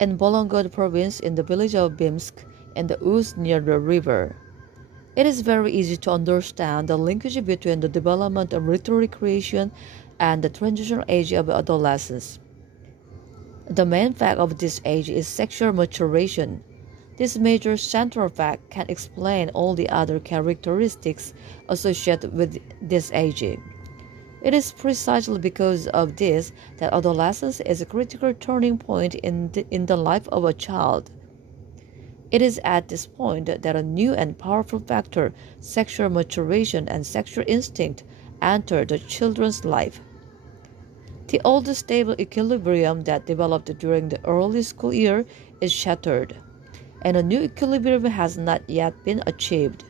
in Bolongod province in the village of Bimsk in the woods near the river. It is very easy to understand the linkage between the development of literary creation and the transitional age of adolescence. The main fact of this age is sexual maturation. This major central fact can explain all the other characteristics associated with this age. It is precisely because of this that adolescence is a critical turning point in the life of a child. It is at this point that a new and powerful factor, sexual maturation and sexual instinct, enter the children's life. The old stable equilibrium that developed during the early school year is shattered, and a new equilibrium has not yet been achieved.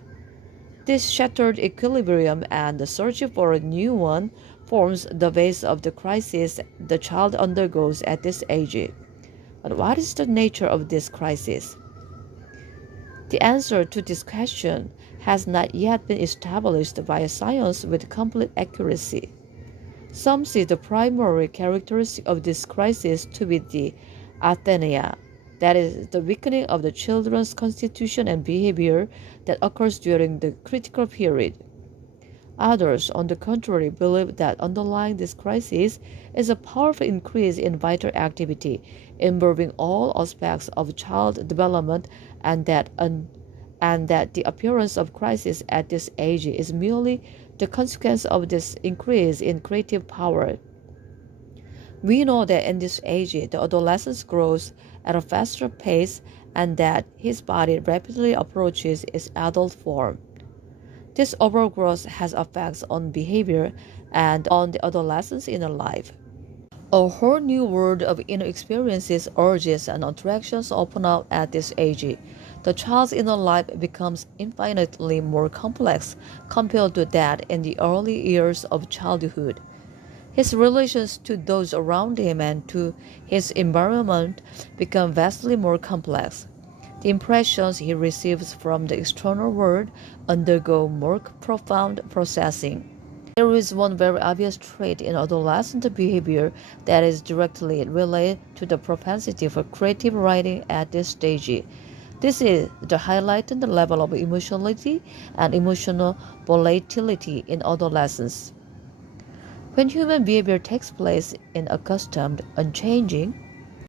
This shattered equilibrium and the search for a new one forms the base of the crisis the child undergoes at this age. But what is the nature of this crisis? The answer to this question has not yet been established by science with complete accuracy. Some see the primary characteristic of this crisis to be the athenia, that is, the weakening of the children's constitution and behavior that occurs during the critical period. Others, on the contrary, believe that underlying this crisis is a powerful increase in vital activity involving all aspects of child development and that the appearance of crisis at this age is merely the consequence of this increase in creative power. We know that in this age, the adolescent grows at a faster pace and that his body rapidly approaches its adult form. This overgrowth has effects on behavior and on the adolescent's inner life. A whole new world of inner experiences, urges, and attractions open up at this age. The child's inner life becomes infinitely more complex compared to that in the early years of childhood. His relations to those around him and to his environment become vastly more complex. The impressions he receives from the external world undergo more profound processing. There is one very obvious trait in adolescent behavior that is directly related to the propensity for creative writing at this stage. This is the heightened level of emotionality and emotional volatility in adolescence. When human behavior takes place in accustomed, unchanging,